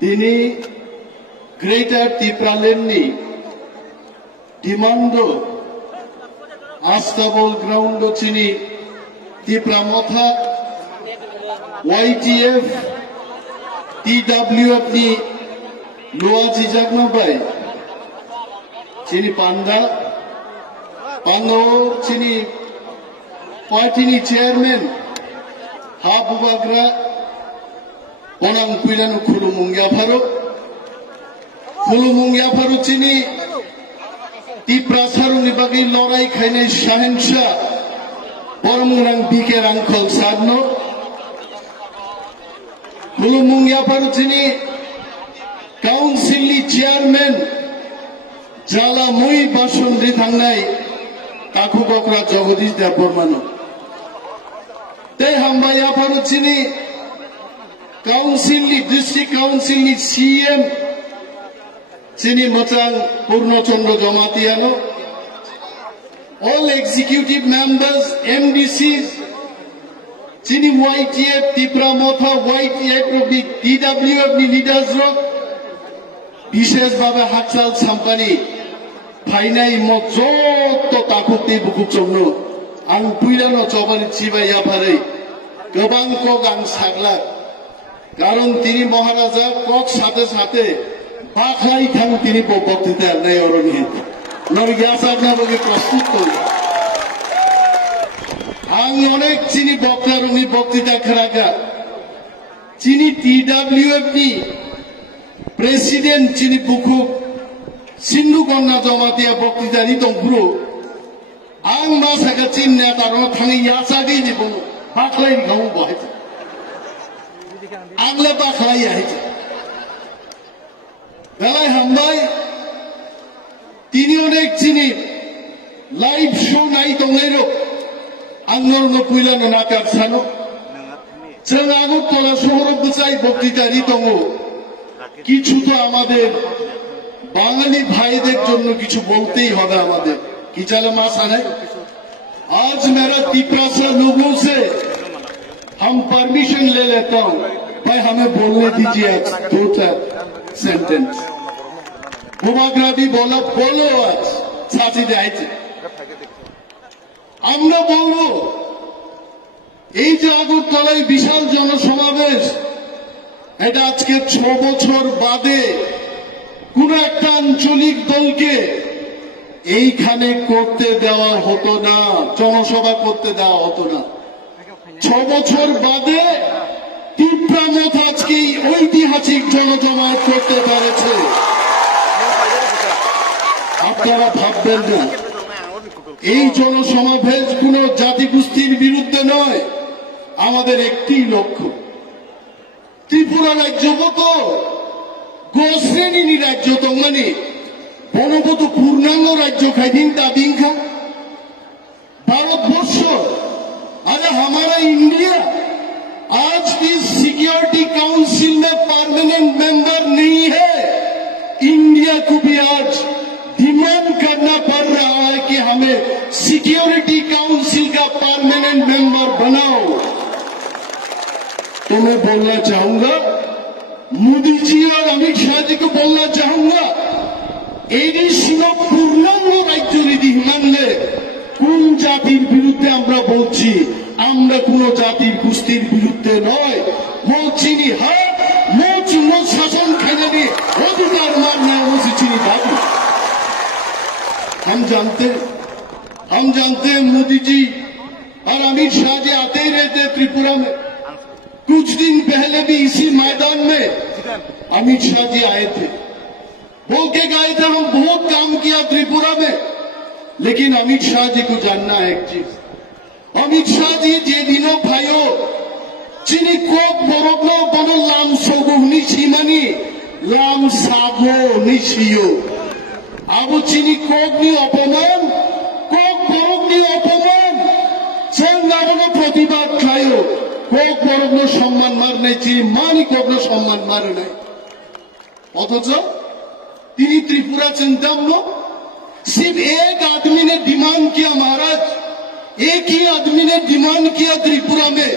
তিনি greater ত্রিপুরালেন্ডনি demand আস্তাবল ground চিনি ত্রিপুরা মথা YTF TWF ni loa jijagna bai chini panda chini party ni chairman ha bubagra onang pilanu khulumungya pharo chini Tiripura saruni bagi lorai khainai shahenshah boromrang BK Rangkhal sadno Khulumungya pharo chini council ni chairman jala moi bason ri thangnai kaku bokra jagadish debormano te hambaya pharo chini council ni district council ni CM chini mochang purnochandra jamatiano all executive members MDCs chini YTF Tiripura motha YTF TWF ni leaders ro bishesh bhabe hakchal sampani phainai mo jotto takukti bukuk chongno ang puilano chobani chibaya pharei gobang kok ang sagla karon tini maharaja kok sathe sathe বাখলাই থাং তিনি বক্তৃতা নাই অরণি নর গ্যাসাব না বলে প্রস্তুত করি আং অনেক চিনি বক্তারণী বক্তৃতা খারাকা চিনি TWF ni প্রেসিডেন্ট চিনি বুকু সিন্ধু গঙ্গা জমাতিয়া বক্তৃতা নি দংপুরো আং মাসাকা চিন নেতারো থাঙি ইয়াসাগি নি বং বাখলাই গাও বহাইছে আগলে বাখলাই আইছে Galai hambai tini onek chini live show nai dongero angor no puila no nakar sano cheng agur tola shohor buchai বক্তৃতারি dongo কিছু তো আমাদের বাঙালি ভাইদের জন্য কিছু বলতেই হবে আমাদের কি চলে মাসা है आज मेरा त्रिपुरा से लोगों से हम परमिशन ले लेता हूं भाई हमें बोलने दीजिए आज दो चार सेंटेंस বুবাগ্রাবি বলো আজ ছাঁচি দেয়ছে আমরা বলবো এই যে আগরতলায় বিশাল জনসমাবেশ এটা আজকে 6 বছর বাদে কোন একটা আঞ্চলিক দলকে এইখানে করতে দেওয়া হতো না জনসভা করতে দেওয়া হতো না 6 বছর বাদে ত্রিপুরা মথা আজকে ঐতিহাসিক জনজমায়েত করতে পেরেছে আপনারা ভাববেন না এই জনসমাবেশ কোন জাতিগোষ্ঠীর বিরুদ্ধে নয় আমাদের একটি লক্ষ্য ত্রিপুরা রাজ্যগত গোশ্রেণী রাজ্য তঙ্গানি বনগত পূর্ণাঙ্গ রাজ্য খাইদিন দাবিংখা भारतवर्ष अरे हमारा इंडिया आज भी सिक्योरिटी काउंसिल में परमानेंट मेंबर नहीं है इंडिया को भी आज डिमांड करना पड़ रहा है कि हमें सिक्योरिटी काउंसिल का परमानेंट मेंबर बनाओ तो मैं बोलना चाहूंगा मोदी जी और अमित शाह जी को बोलना चाहूंगा एडिशनो पूर्णांग राज्य नीति मानले কোন জাতির বিরুদ্ধে আমরা বলছি আমরা কোন জাতির গোষ্ঠীর বিরুদ্ধে নয় বলছি হ্যাঁ মোচ শাসন খেলে অধিকার মাননা উচিত দাবি हम जानते हैं मोदी जी और अमित शाह जी आते ही रहते त्रिपुरा में कुछ दिन पहले भी इसी मैदान में अमित शाह जी आए थे बोल के गए थे हम बहुत काम किया त्रिपुरा में लेकिन अमित शाह जी को जानना है एक चीज अमित शाह जी जे दिनों भाइयों चिनी कोक बरबनो बनो लाम सोगो निशिमानी लाम सागो निशियो अब चिनी कोक नि अपमान कोक बरब नि अपमान संगाबनो प्रतिबाद खायो कोक बरबनो सम्मान मारने चिनी मानी कोकनो सम्मान मारे नहीं অথচ তিনি त्रिपुरा चिंतन लो सिर्फ एक आदमी ने डिमांड किया महाराज एक ही आदमी ने डिमांड किया त्रिपुरा में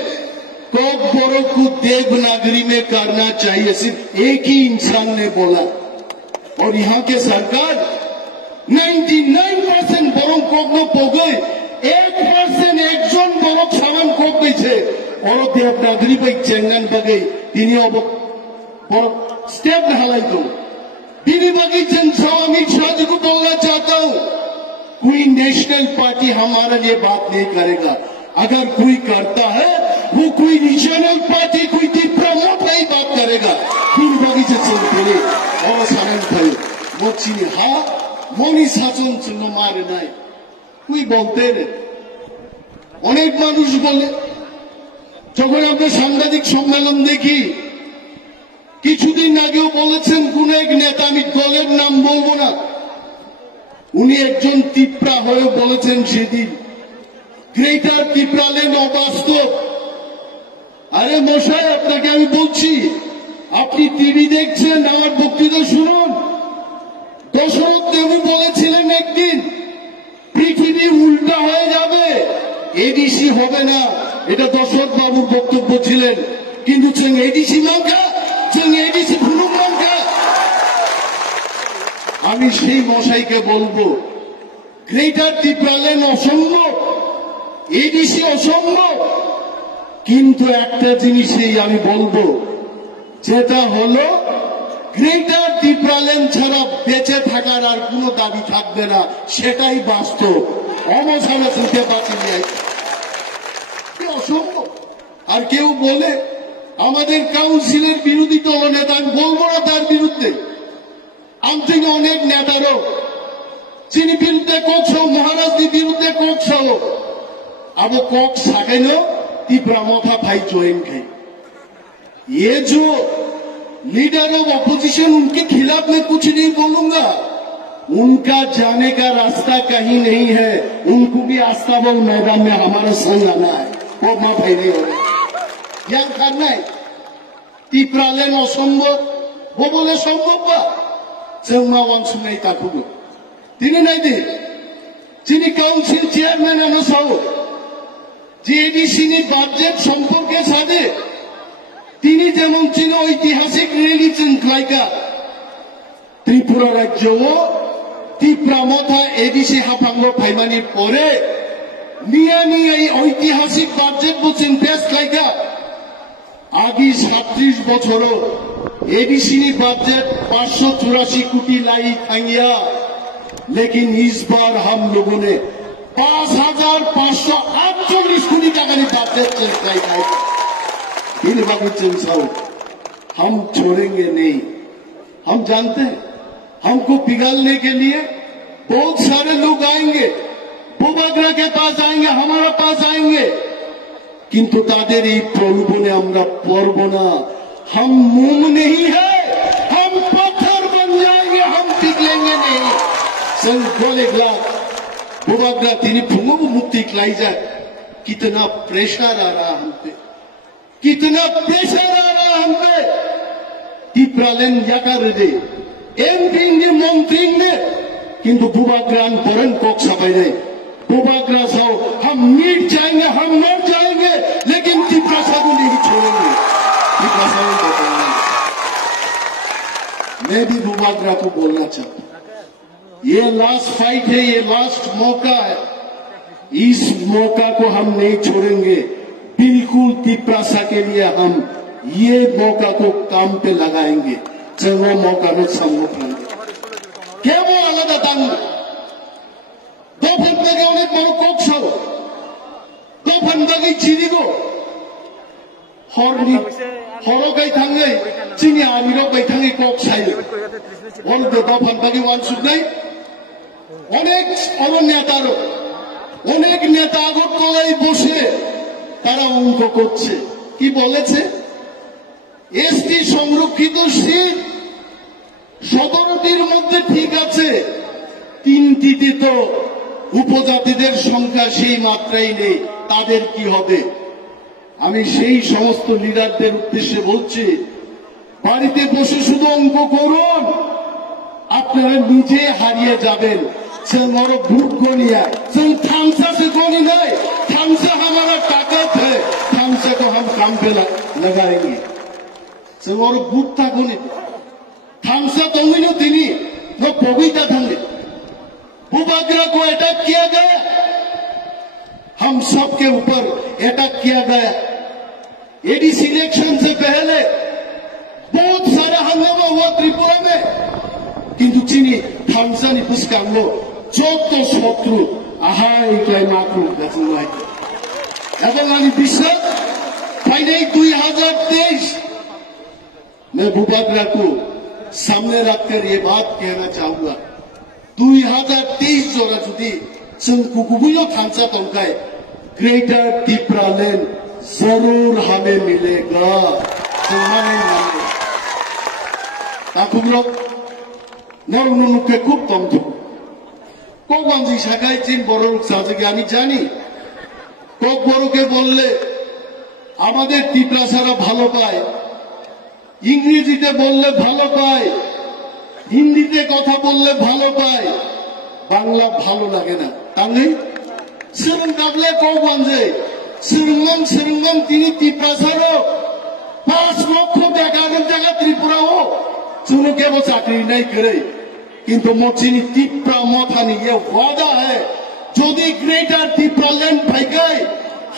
कौक बड़ों को देवनागरी में करना चाहिए, सिर्फ एक ही इंसान ने बोला। और यहाँ के सरकार 99% बड़ों कौक न पोगई 1% एक जन बड़ों सामान कौक गई थे और देवनागरी पर चेंगन बगई तीनी अब बड़ों स्टेप न हलाई तो तीनी बगी जनता अमित शाह जी को बोलना चाहता हूँ, कोई नेशनल पार्टी हमारे लिए बात नहीं करेगा। अगर कोई करता है वो कोई रीजनल पार्टी कोई प्रमोट नहीं बात करेगा। तीन बगीचे चलते और सामान खाए वो चीनी हाँ मनी शासन चुनो मारे नहीं कोई बोलते रे अनेक मानुष बोले যখন আমরা সাংবাদিক সম্মেলন দেখি কিছুদিন আগেও বলেছেন কোন এক নেতা, আমি দলের নাম বলবো না, উনি একজন তিপ্রা হয়ে বলেছেন সেদিন গ্রেটার তিপ্রাল্যান্ড অবাস্তব। আরে মশাই আপনাকে আমি বলছি, আপনি টিভি দেখছেন, আমার বক্তৃতা শুনুন। দশরথ দেবু বলেছিলেন একদিন পৃথিবী উল্টা হয়ে যাবে, এডিসি হবে না, এটা দশরথ বাবুর বক্তব্য ছিলেন। কিন্তু এডিসি লঙ্কা এডিসি ভুলুম লঙ্কা। আমি সেই মশাইকে বলবো গ্রেটার তিপ্রাল্যান্ড অসম্ভব, এডিসি অসম্ভব, কিন্তু একটা জিনিসই আমি বলবো যেটা হলো গ্রেটার তিপ্রাল্যান্ড ছাড়া বেঁচে থাকার আর কোনো দাবি থাকবে না, সেটাই বাস্তব। অমসানে শুনতে পাচ্ছি অসম্ভব। আর কেউ বলে আমাদের কাউন্সিলের বিরোধী দল নেতা, আমি বলবো না তার বিরুদ্ধে, আমি থেকে অনেক নেতারও যিনি বিরুদ্ধে কোক সহ মহারাজদের বিরুদ্ধে কোক সহ अब कोक साकेनो तीव्रमा था भाई ज्वाइन खाई। ये जो लीडर ऑफ ऑपोजिशन उनके खिलाफ मैं कुछ नहीं बोलूंगा, उनका जाने का रास्ता कहीं नहीं है, उनको भी आस्ताबल मैदान में हमारा संग आना है, वो मां भाई नहीं हो रहे क्या करना है। तीव्रालैंड असंभव वो बोले संभव बा जोंमा वांसुनाय ताकुगो তিনি নাই দে যিনি কাউন্সিল চেয়ারম্যান আনসাও যে এডিসিনি বাজেট সম্পর্কে সাথে তিনি যেমন ছিল ঐতিহাসিক রিলিজন লাইকা ত্রিপুরা রাজ্য তিপ্রামথা এডিসি হাফাঙ্গ ফাইমানির পরে নিয়ে এই ঐতিহাসিক বাজেট বলছেন বেস্ট লাইকা आगे 37 বছরও एडीसी बजट 584 कोटी लाई खाइया, लेकिन इस बार हम लोगों ने 5,548 कोटी टका बजट चलाई। हम छोड़ेंगे नहीं, हम जानते हैं हमको पिघलने के लिए बहुत सारे लोग आएंगे, बोबाग्रा के पास आएंगे, हमारे पास आएंगे, किंतु तादेर এই প্রলোভনে আমরা পড়ব না। हम मोम नहीं है, हम पत्थर बन जाएंगे, हम पिघलेंगे नहीं। संग बोलेगा बोबाग्रा तीनी भूमो मुक्ति लाई जाए, कितना प्रेशर आ रहा हम पे, कितना प्रेशर आ रहा हम पे। तीप्रालैंड याकार दे एमपी ने मंत्री ने किंतु बोबाग्रान परन कोक सबाई नहीं। बोबाग्रा साहब हम मिट जाएंगे, हम मर जाएंगे, लेकिन तीप्रा को नहीं छोड़ेंगे। मैं भी बोबाग्रा को बोलना चाहता हूं, ये लास्ट फाइट है, ये लास्ट मौका है, इस मौका को हम नहीं छोड़ेंगे। बिल्कुल तीप्रासा के लिए हम ये मौका को काम पे लगाएंगे, जब वो मौका में सम्मुख रहेंगे। क्या वो आलादा दांग दो फंदे उन्हें बड़ो कोक सो दो फंदे की चीनी को हॉर्नी हॉरो गई थंगे चीनी आमिरो गई थंगे कोक साई और दो फंदे की वन सुन गई অনেক নেতারও অনেক নেতা আগরতলায় বসে তারা অঙ্ক করছে, কি বলেছে এসটি সংরক্ষিত সিট 17টির মধ্যে ঠিক আছে, 3টিতে তো উপজাতিদের সংখ্যা সেই মাত্রাই নেই, তাদের কি হবে। আমি সেই সমস্ত লিডারদের উদ্দেশ্যে বলছি, বাড়িতে বসে শুধু অঙ্ক করুন, আপনারা নিজে হারিয়ে যাবেন। हमारा भूख को नहीं है, थामसा से को नहीं, थामसा हमारा ताकत है। थामसा को हम काम पे लगाएंगे और बुद्धा को नहीं थामसा तंगिनो तिनी न पविता थंगे भूभाग्रा को अटैक किया गया, हम सबके ऊपर अटैक किया गया। एडीसी इलेक्शन से पहले बहुत सारा हंगामा हुआ त्रिपुरा में, किंतु चीनी थामसानी पुस्कांगो जो शत्रु आहाई क्लाइ माक्रू गजनुआई एवं आनी विश्वास फाइनल 2023 मैं भूभाग्रा को सामने रखकर ये बात कहना चाहूंगा 2023 जोरा जुदी जों गुबुयो थामसा तंकाय ग्रेटर त्रिपुरा लैंड जरूर हमें मिलेगा। ताकुब्रो नरुनुनुके खूब तंतु को वांजी शाखाय चिन बड़ो साजगे आमी जानी को बड़ो के बोलले আমাদের ত্রিপুরাসারা ভালো পায়, ইংরেজিতে বললে ভালো পায়, হিন্দিতে কথা বললে ভালো পায়, বাংলা ভালো লাগে না। তাহলে সেরকম কাবলে কৌগঞ্জে সেরকম তিনি ত্রিপুরাসারও 5 লক্ষ বেকারের জায়গা ত্রিপুরাও चुनो के वो चाकरी नहीं करे, किंतु मोचिनी त्रिपुरा मोथानी ये वादा है जो दी ग्रेटर त्रिपुरा लैंड भाई गए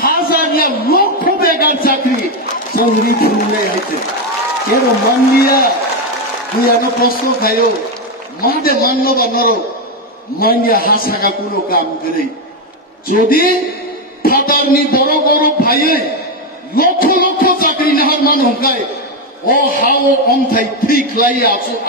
1000 या लाखों बेकार चाकरी संगरी चुनने आए थे। ये वो मान लिया दुनिया में प्रश्न खायो मादे मानलो बनारो मान लिया हासा का कुनो काम करे जो दी फाटारनी बड़ो बड़ो भाई लाखों लाखों चाकरी नहर मान होंगे ओ हाओ अंथाई ठीक लाई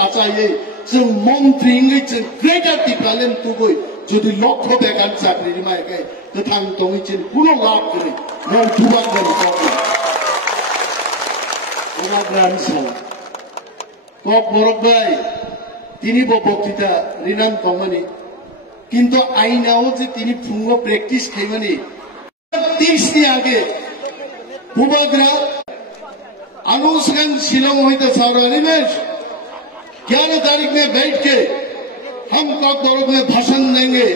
आचाये जों मंत्री जों ग्रेटर त्रिपुरा लैंड तुगोय जुदि लक्ष्य बेकार चाकरी मायके गोथां दंगिचिन कुनो लाभ करे नन भूभाग्रानि चाकरी भूभाग्रानि साला कक बरक भाई तिनी बक्तृता रिनाम कमनी किंतु आईनाओ जे तिनी फुंगो प्रेक्टिस खाइमानी 30 नि आगे भूभाग्रा अनुष्ठान शिलोंग होते सावरानी में 11 तारीख में बैठ के हम ककबरक में भाषण देंगे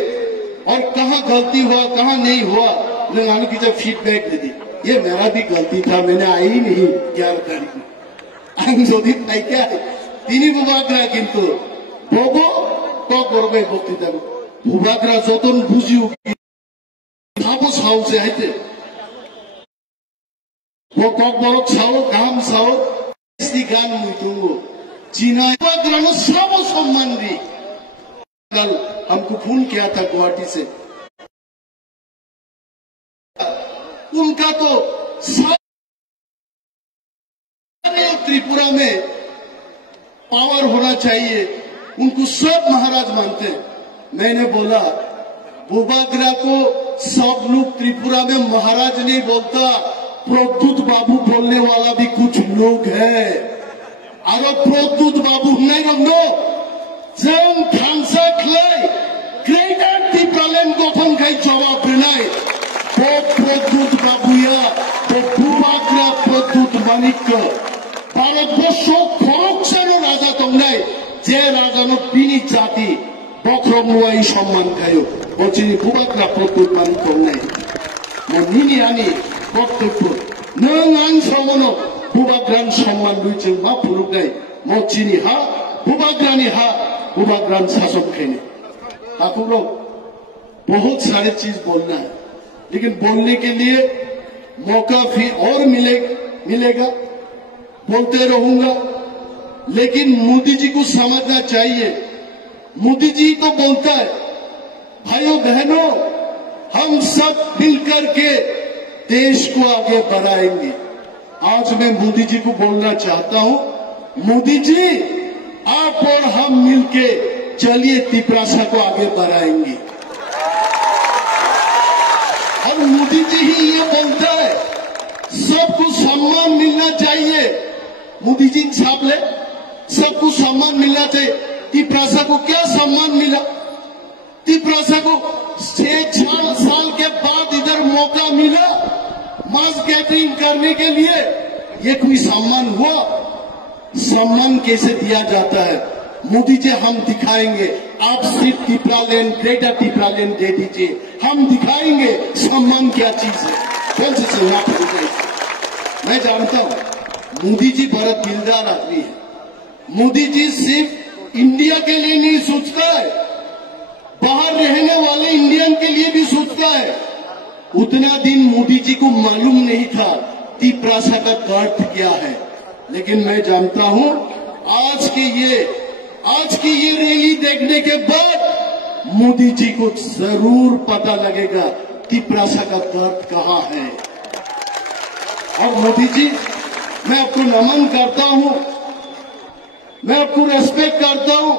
और कहाँ गलती हुआ कहाँ नहीं हुआ लोगों की जब फीडबैक दे दी। ये मेरा भी गलती था, मैंने आई ही नहीं 11 तारीख में आंदोलित नहीं क्या तीनी भूभाग्रा किंतु बोगो ककबरक में बक्तृता भूभाग्रा जतन बुझियो भाबो साउ से आते वो ककबरक साओ काम साओ इसी गान मुझको चीना भूभाग्रा सब सम्मान दी। कल हमको फोन किया था गुवाहाटी से, उनका तो सारे त्रिपुरा में पावर होना चाहिए, उनको सब महाराज मानते हैं। मैंने बोला भूभाग्रा को सब लोग त्रिपुरा में महाराज नहीं बोलता, प्रद्युत बाबू बोलने वाला भी कुछ लोग है। और प्रद्युत बाबू नहीं बंदो जों थामसा खलाई ग्रेटर त्रिपुरा लैंड गठन खाई जवाब देनाय वो प्रद्युत बाबूया वो भूभाग्रा प्रद्युत मानिक भारतवर्ष खरगसेनो राजा तंगनाय जे राजानो बिनी जाति बक्रमुआई सम्मान खायो बचिनी भूभाग्रा प्रद्युत मानिक तंगनाय निनी आनी कर्तव्य नों आं समनो भूभाग्रान सम्मान लुइजों मा फुरुगनाय मचिनी हा भूभाग्रानि हा भूभाग्रान शासन खेने। आपको लोग बहुत सारे चीज बोलना है, लेकिन बोलने के लिए मौका फिर और मिलेगा, बोलते रहूंगा। लेकिन मोदी जी को समझना चाहिए, मोदी जी तो बोलता है भाइयों बहनों हम सब मिलकर के देश को आगे बढ़ाएंगे। आज मैं मोदी जी को बोलना चाहता हूं, मोदी जी आप और हम मिलके चलिए त्रिपुरा को आगे बढ़ाएंगे। और मोदी जी ही ये बोलता है सबको सम्मान मिलना चाहिए। मोदी जी छाप ले सबको सम्मान मिलना चाहिए। त्रिपुरा को क्या सम्मान मिला? त्रिपुरा को 6 साल के बाद इधर मौका मिला मास गैदरिंग करने के लिए, ये कोई सम्मान हुआ? सम्मान कैसे दिया जाता है? मोदी जी हम दिखाएंगे, आप सिर्फ Tripura land greater Tripura land दे दीजिए, हम दिखाएंगे सम्मान क्या चीज है। कौन सी चलना पड़ेगा। मैं जानता हूं मोदी जी बड़ा दिलदार आदमी है। मोदी जी सिर्फ इंडिया के लिए नहीं सोचता है, बाहर रहने वाले इंडियन के लिए भी सोचता है। उतना दिन मोदी जी को मालूम नहीं था त्रिप्रासा का अर्थ क्या है, लेकिन मैं जानता हूं आज की ये रैली देखने के बाद मोदी जी को जरूर पता लगेगा त्रिप्रासा का अर्थ कहां है। और मोदी जी, मैं आपको नमन करता हूं, मैं आपको रेस्पेक्ट करता हूं।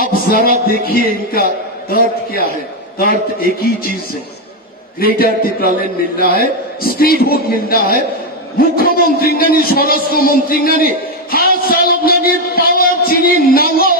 आप जरा देखिए इनका अर्थ क्या है। अर्थ एक ही चीज है, ग्रेटर त्रिपुरालैंड मिल रहा है, स्टेट होक मिल रहा है। मुख्यमंत्री ने, स्वराष्ट्र मंत्री ने, हाथ चालक ने पावर चीनी नवो